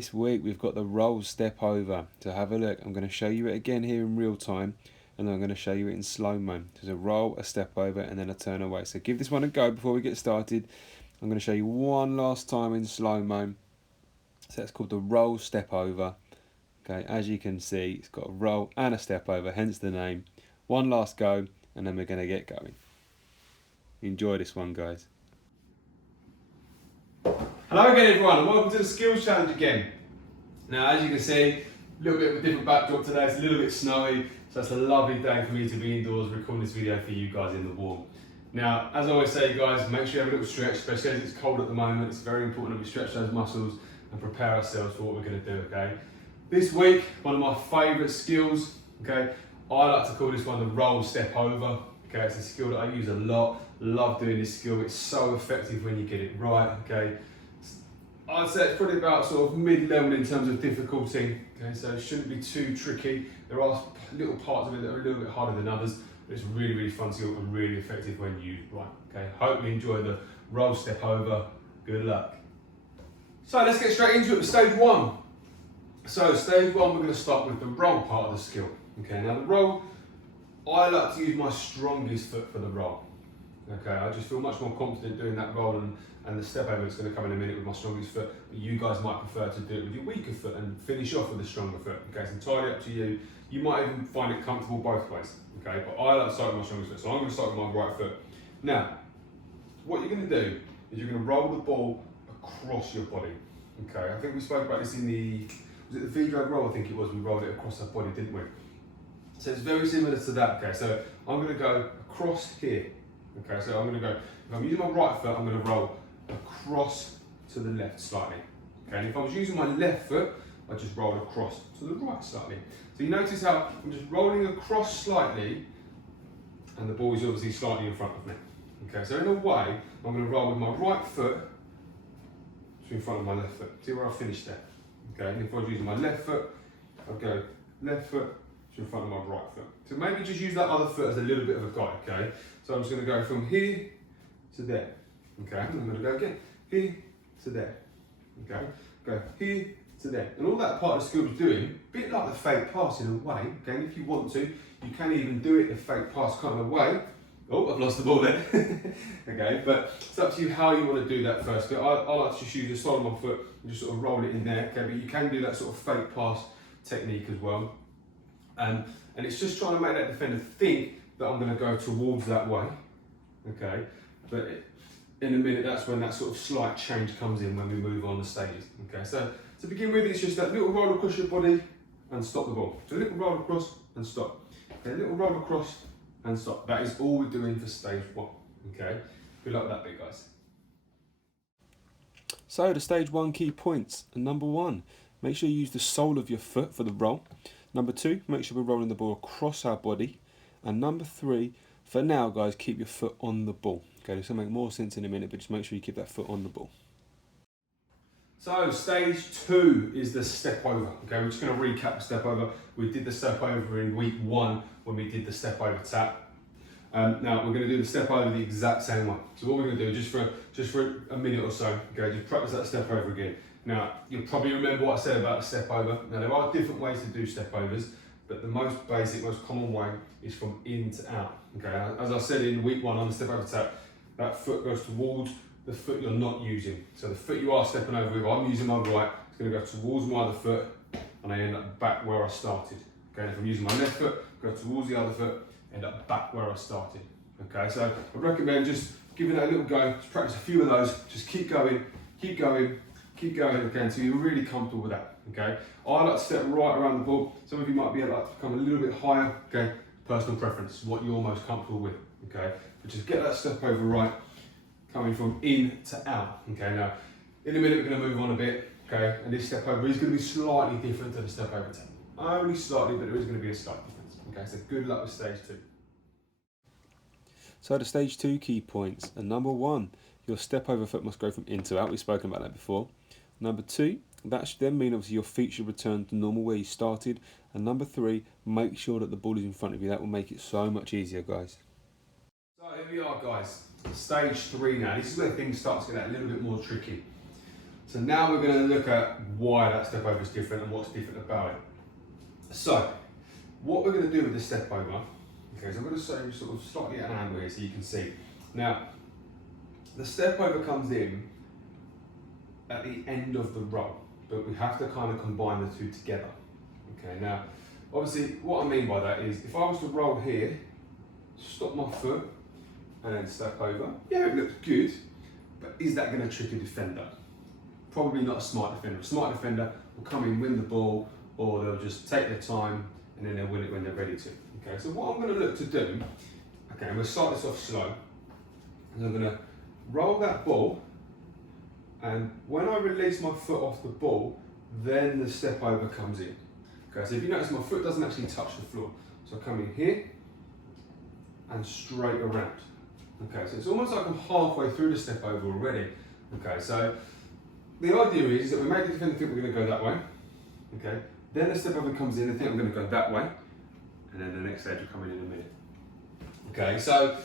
This week we've got the roll step over. So have a look. I'm going to show you it again here in real time, and then I'm going to show you it in slow-mo. There's a roll, a step over, and then a turn away. So give this one a go before we get started. I'm going to show you one last time in slow-mo. So it's called the roll step over. Okay, as you can see, it's got a roll and a step over, hence the name. One last go, and then we're going to get going. Enjoy this one, guys. Hello again, everyone, and welcome to the skills challenge again. Now, as you can see, a little bit of a different backdrop today. It's a little bit snowy, so it's a lovely day for me to be indoors recording this video for you guys in the warm. Now, as I always say, guys, make sure you have a little stretch, especially as it's cold at the moment. It's very important that we stretch those muscles and prepare ourselves for what we're going to do, okay? This week, one of my favourite skills, okay, I like to call this one the roll step over. Okay, it's a skill that I use a lot. Love doing this skill. It's so effective when you get it right, okay? I'd say it's probably about sort of mid-level in terms of difficulty, okay? So it shouldn't be too tricky. There are little parts of it that are a little bit harder than others, but it's really, really fun skill and really effective when used right, okay? Hope you enjoy the roll step over. Good luck. So let's get straight into it with stage one. So stage one, we're going to start with the roll part of the skill, okay? Now the roll, I like to use my strongest foot for the roll. Okay, I just feel much more confident doing that roll and the step over is going to come in a minute with my strongest foot, but you guys might prefer to do it with your weaker foot and finish off with a stronger foot. Okay, it's entirely up to you. You might even find it comfortable both ways. Okay, but I like to start with my strongest foot, so I'm going to start with my right foot. Now, what you're going to do is you're going to roll the ball across your body. Okay, I think we spoke about this in was it the V-drag roll? I think it was. We rolled it across our body, didn't we? So it's very similar to that. Okay, so I'm going to go across here. Okay, so I'm going to go, if I'm using my right foot, I'm going to roll across to the left slightly. Okay, and if I was using my left foot, I just roll across to the right slightly. So you notice how I'm just rolling across slightly, and the ball is obviously slightly in front of me. Okay, so in a way, I'm going to roll with my right foot to in front of my left foot. See where I finished there? Okay, and if I was using my left foot, I'd go left foot to in front of my right foot. So maybe just use that other foot as a little bit of a guide, okay? So I'm just going to go from here to there, okay? I'm going to go again, here to there, okay? Go here to there. And all that part of the skill is doing, a bit like the fake pass in a way, okay? And if you want to, you can even do it the fake pass kind of way. Oh, I've lost the ball there. Okay, but it's up to you how you want to do that first. But I like to just use the sole of my foot and just sort of roll it in there, okay? But you can do that sort of fake pass technique as well. And it's just trying to make that defender think that I'm going to go towards that way, okay? But in a minute, that's when that sort of slight change comes in when we move on the stages, okay? So to begin with, it's just that little roll across your body and stop the ball. So a little roll across and stop. Okay, a little roll across and stop. That is all we're doing for stage one, okay? Good luck with that bit, guys. So the stage one key points. And number one, make sure you use the sole of your foot for the roll. Number two, make sure we're rolling the ball across our body. And number three, for now, guys, keep your foot on the ball. Okay, this will make more sense in a minute, but just make sure you keep that foot on the ball. So stage two is the step over. Okay, we're just going to recap the step over. We did the step over in week one when we did the step over tap. Now we're going to do the step over the exact same way. So what we're going to do, just for a minute or so, okay, just practice that step over again. Now, you'll probably remember what I said about the step over. Now, there are different ways to do step overs, but the most basic, most common way is from in to out. Okay, as I said in week one on the step over tap, that foot goes towards the foot you're not using. So the foot you are stepping over with, I'm using my right, it's going to go towards my other foot, and I end up back where I started. Okay, and if I'm using my left foot, go towards the other foot, end up back where I started. Okay, so I recommend just giving that a little go, just practice a few of those, just keep going, okay, until you're really comfortable with that, okay? I like to step right around the ball. Some of you might be able to become a little bit higher, okay? Personal preference, what you're most comfortable with, okay? But just get that step over right, coming from in to out, okay? Now, in a minute we're going to move on a bit, okay? And this step over is going to be slightly different to the step over tap. Only slightly, but there is going to be a slight difference, okay? So good luck with stage two. So the stage two key points, and number one, your step over foot must go from in to out. We've spoken about that before. Number two, that should then mean obviously your feet should return to normal where you started. And number three, make sure that the ball is in front of you. That will make it so much easier, guys. So here we are, guys. Stage three now. This is where things start to get a little bit more tricky. So now we're going to look at why that step over is different and what's different about it. So, what we're going to do with the step over, okay, so I'm going to show you sort of slightly at an angle here so you can see. Now, the step over comes in at the end of the roll, but we have to kind of combine the two together. Okay, now, obviously, what I mean by that is if I was to roll here, stop my foot, and then step over, yeah, it looks good, but is that going to trick a defender? Probably not a smart defender. A smart defender will come in, win the ball, or they'll just take their time and then they'll win it when they're ready to. Okay, so what I'm going to look to do, okay, I'm going to start this off slow, and I'm going to roll that ball, and when I release my foot off the ball, then the step over comes in. Okay, so if you notice my foot doesn't actually touch the floor. So I come in here and straight around. Okay, so it's almost like I'm halfway through the step over already. Okay, so the idea is that we make the defender think we're going to go that way. Okay, then the step over comes in, they think I'm going to go that way, and then the next stage will come in a minute. Okay, so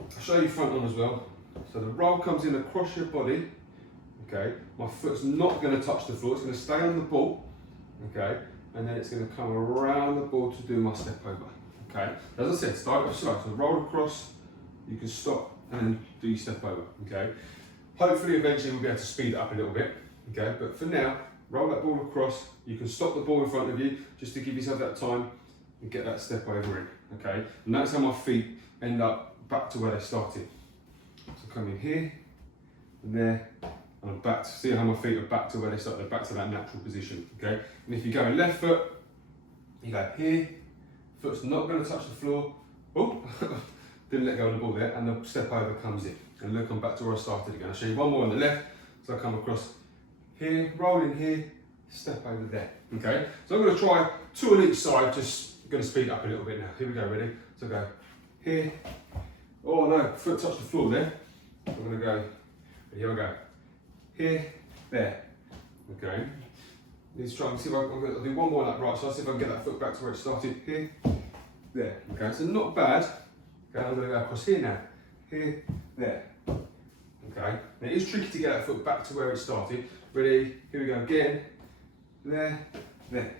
I'll show you front on as well. So the roll comes in across your body. Okay, my foot's not going to touch the floor, it's going to stay on the ball. Okay, and then it's going to come around the ball to do my step over. Okay, as I said, start off slow. So roll across, you can stop and then do your step over. Okay, hopefully eventually we'll be able to speed it up a little bit. Okay, but for now, roll that ball across. You can stop the ball in front of you just to give yourself that time and get that step over in. Okay, and that's how my feet end up back to where they started. So come in here and there. And I'm back to see how my feet are back to where they started, they're back to that natural position. Okay, and if you go in left foot, you go here, foot's not going to touch the floor. Oh, didn't let go of the ball there, and the step over comes in. And look, I'm back to where I started again. I'll show you one more on the left. So I come across here, roll in here, step over there. Okay, so I'm going to try two on each side, just going to speed it up a little bit now. Here we go, ready? So go here. Oh no, foot touched the floor there. I'm going to go, here we go. Here, there. Okay. Let's try and see if I'll do one more on that right side, see if I can get that foot back to where it started. Here, there. Okay, so not bad. Okay, I'm going to go across here now. Here, there. Okay. Now it is tricky to get that foot back to where it started. Ready? Here we go again. There, there.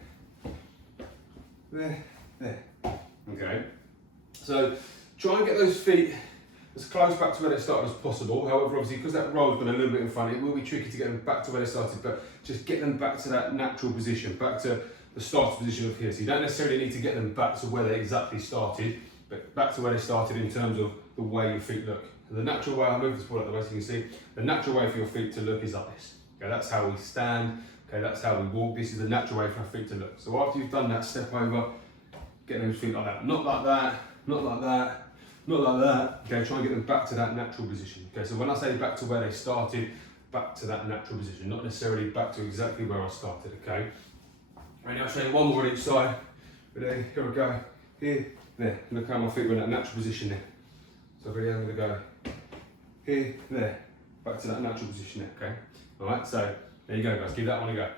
There, there. Okay. So try and get those feet as close back to where they started as possible. However, obviously, because that roll's been a little bit in front, it will be tricky to get them back to where they started, but just get them back to that natural position, back to the start position of here. So you don't necessarily need to get them back to where they exactly started, but back to where they started in terms of the way your feet look. The natural way, I'll move this ball out the way so you can see, the natural way for your feet to look is like this. Okay, that's how we stand, okay, that's how we walk. This is the natural way for our feet to look. So after you've done that step over, get those feet like that. Not like that, not like that. Not like that. Okay, try and get them back to that natural position. Okay, so when I say back to where they started, back to that natural position, not necessarily back to exactly where I started, okay? Right, now I'll show you one more on each side. Ready, here we go. Here, there. Look how my feet were in that natural position there. So ready, I'm gonna go here, there. Back to that natural position there, okay? All right, so there you go, guys. Give that one a go.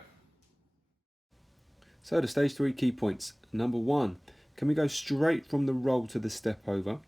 So the stage 3 key points. Number 1, can we go straight from the roll to the step over?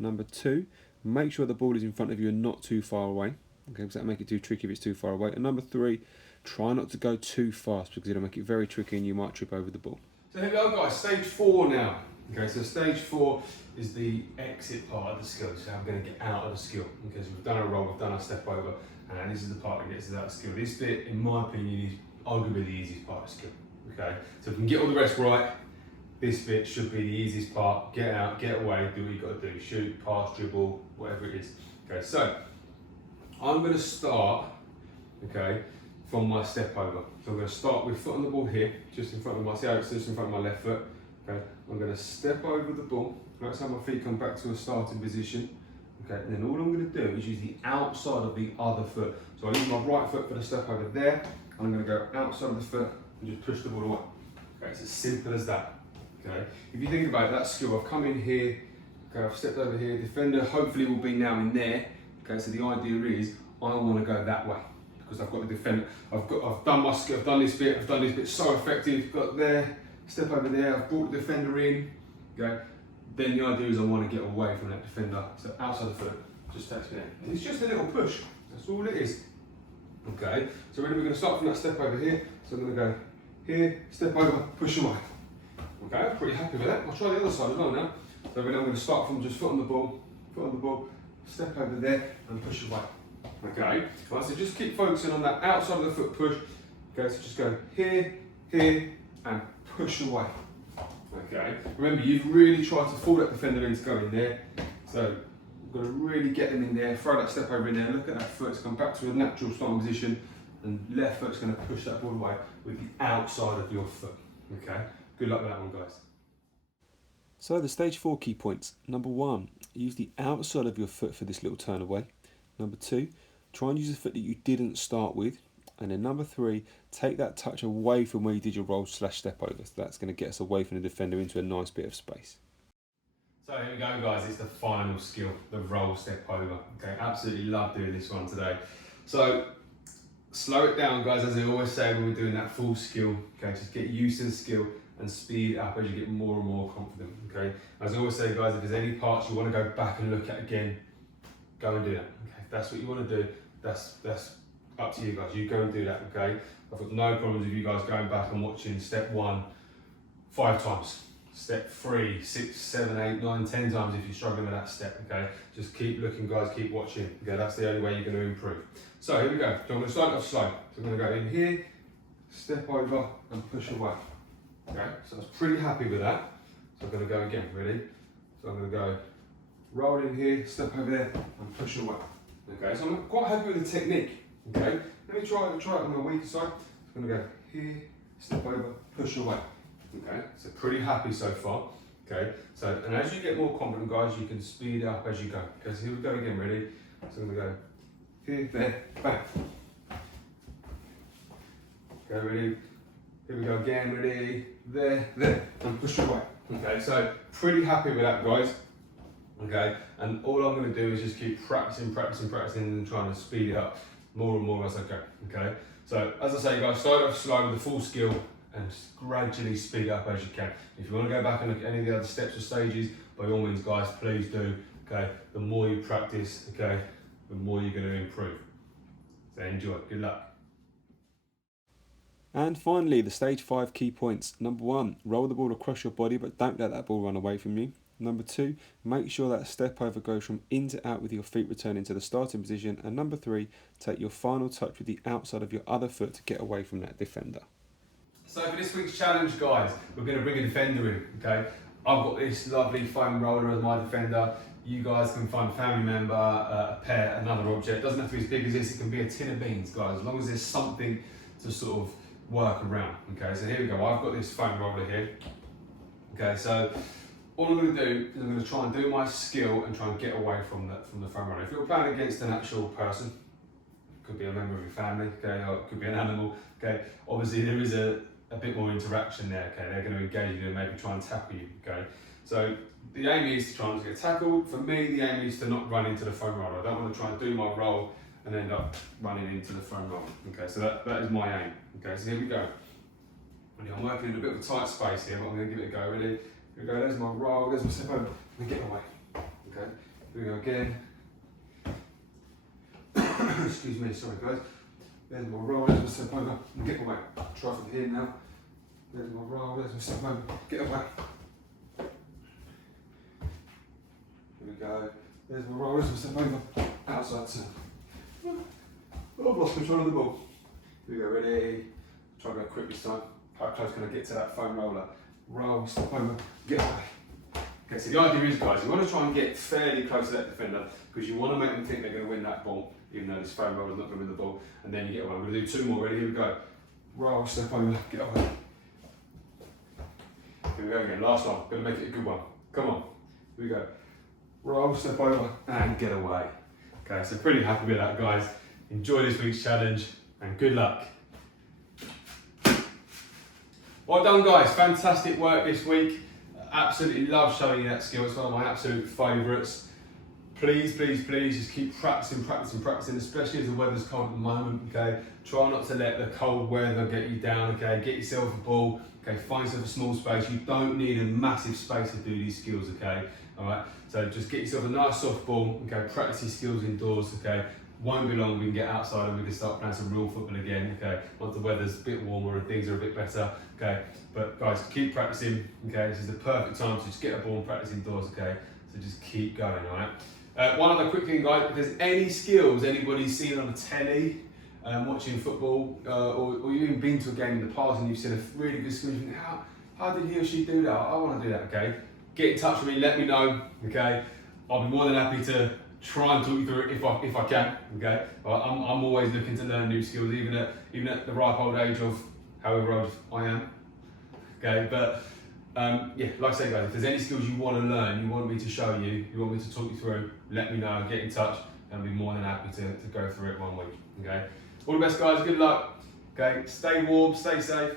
Number 2, make sure the ball is in front of you and not too far away. Okay, because that'll make it too tricky if it's too far away. And number 3, try not to go too fast because it'll make it very tricky and you might trip over the ball. So here we go, guys. Stage 4 now. Okay, so stage 4 is the exit part of the skill. So I'm going to get out of the skill. Okay, so we've done a roll, we've done a step over, and this is the part that gets us out of the skill. This bit, in my opinion, is arguably the easiest part of the skill. Okay, so if we can get all the rest right, this bit should be the easiest part. Get out, get away, do what you've got to do. Shoot, pass, dribble, whatever it is. Okay, so I'm going to start, okay, from my step over. So I'm going to start with foot on the ball here, just in front of my, see how it's just in front of my left foot. Okay, I'm going to step over the ball. Notice how my feet come back to a starting position. Okay, and then all I'm going to do is use the outside of the other foot. So I use my right foot for the step over there, and I'm going to go outside of the foot and just push the ball away. Okay, it's as simple as that. Okay, if you think about that skill, I've come in here, okay, I've stepped over here, defender hopefully will be now in there. Okay, so the idea is I want to go that way because I've got the defender. I've done my skill, I've done this bit so effective, got there, step over there, I've brought the defender in. Okay, then the idea is I want to get away from that defender. So outside the foot, just takes me there. And it's just a little push, that's all it is. Okay, so ready, we're going to start from that step over here. So I'm going to go here, step over, push away. Okay, I'm pretty happy with that. I'll try the other side as well now. So I'm going to start from just foot on the ball, step over there and push away. Okay, right, so just keep focusing on that outside of the foot push. Okay, so just go here, here and push away. Okay, remember you've really tried to fool that defender into going there. So you've got to really get them in there, throw that step over in there, look at that foot, it's come back to a natural starting position and left foot's going to push that ball away with the outside of your foot. Okay, good luck with that one, guys. So the stage 4 key points. Number 1, use the outside of your foot for this little turn away. Number 2, try and use the foot that you didn't start with. And then number 3, take that touch away from where you did your roll / step over. So that's going to get us away from the defender into a nice bit of space. So here we go, guys, it's the final skill, the roll step over. Okay, absolutely love doing this one today. So slow it down, guys, as I always say when we're doing that full skill. Okay, just get used to the skill and speed it up as you get more and more confident. Okay, as I always say, guys, if there's any parts you want to go back and look at again, go and do that. Okay, if that's what you want to do, that's up to you guys. You go and do that. Okay, I've got no problems with you guys going back and watching step 1 5 times, step 3 6 7 8 9 10 times if you're struggling with that step. Okay, just keep looking, guys, keep watching. Okay, that's the only way you're going to improve. So here we go. So I'm going to start off slow. So I'm going to go in here, step over and push away. Okay, so I was pretty happy with that. So I'm going to go again, ready? So I'm going to go roll in here, step over there and push away. Okay, so I'm quite happy with the technique. Okay, let me try it on the weaker side. So I'm going to go here, step over, push away. Okay, so pretty happy so far. Okay, so and as you get more confident, guys, you can speed up as you go. Okay, so here we go again, ready? So I'm going to go here, there, bang. Okay, ready? Here we go again, ready? There, and push away. Okay, so pretty happy with that, guys. Okay, and all I'm going to do is just keep practicing and trying to speed it up more and more as I go. Okay, so as I say, guys, start off slow with the full skill and just gradually speed it up as you can. If you want to go back and look at any of the other steps or stages, by all means, guys, please do. Okay, the more you practice, okay, the more you're going to improve. So enjoy. Good luck. And finally, the stage 5 key points. Number 1, roll the ball across your body, but don't let that ball run away from you. Number 2, make sure that step over goes from in to out with your feet returning to the starting position. And number 3, take your final touch with the outside of your other foot to get away from that defender. So for this week's challenge, guys, we're going to bring a defender in, okay? I've got this lovely foam roller as my defender. You guys can find a family member, a pet, another object. It doesn't have to be as big as this, it can be a tin of beans, guys, as long as there's something to sort of work around. Okay, so here we go. I've got this foam roller here. Okay, so all I'm going to do is I'm going to try and do my skill and try and get away from the foam roller. If you're playing against an actual person, could be a member of your family, okay, or it could be an animal, okay, obviously there is a bit more interaction there, okay, they're going to engage you and maybe try and tackle you, okay. So the aim is to try and get tackled. For me, the aim is to not run into the foam roller. I don't want to try and do my roll and end up running into the foam roller. Okay, so that is my aim. Okay, so here we go. I'm working in a bit of a tight space here, but I'm going to give it a go. Ready? Here we go. There's my roll. There's my step over. And get away. Okay. Here we go again. Excuse me. Sorry, guys. There's my roll. There's my step over. And get away. Try from here now. There's my roll. There's my step over. Get away. Here we go. There's my roll. There's my step over. Outside turn. Oh, I've lost control of the ball. Here we go, ready? Try to go quick this time. How close can I get to that foam roller? Roll, step over, get away. Okay, so the idea is, guys, you want to try and get fairly close to that defender because you want to make them think they're going to win that ball, even though this foam roller is not going to win the ball, and then you get away. We're going to do 2 more, ready? Here we go. Roll, step over, get away. Here we go again, last one. Going to make it a good one. Come on. Here we go. Roll, step over, and get away. Okay, so pretty happy with that, guys. Enjoy this week's challenge and good luck. Well done, guys. Fantastic work this week. Absolutely love showing you that skill. It's one of my absolute favourites. Please, please, please just keep practicing, especially as the weather's cold at the moment, okay? Try not to let the cold weather get you down, okay? Get yourself a ball, okay? Find yourself a small space. You don't need a massive space to do these skills, okay? All right, so just get yourself a nice soft ball, okay? Practice your skills indoors, okay? Won't be long, we can get outside and we can start playing some real football again, okay? Once the weather's a bit warmer and things are a bit better, okay? But guys, keep practicing, okay? This is the perfect time to just get a ball and practice indoors, okay? So just keep going, all right? One other quick thing, guys, if there's any skills anybody's seen on the telly, watching football, or you've even been to a game in the past and you've seen a really good skill, you think, how did he or she do that? I want to do that, okay? Get in touch with me, let me know, okay? I'll be more than happy to try and talk you through it if I can, okay? I'm always looking to learn new skills, even at the ripe old age of however old I am, okay? But yeah, like I say, guys, if there's any skills you want to learn, you want me to show you, you want me to talk you through, let me know, get in touch, and I'll be more than happy to go through it one week, okay? All the best, guys, good luck, okay? Stay warm, stay safe.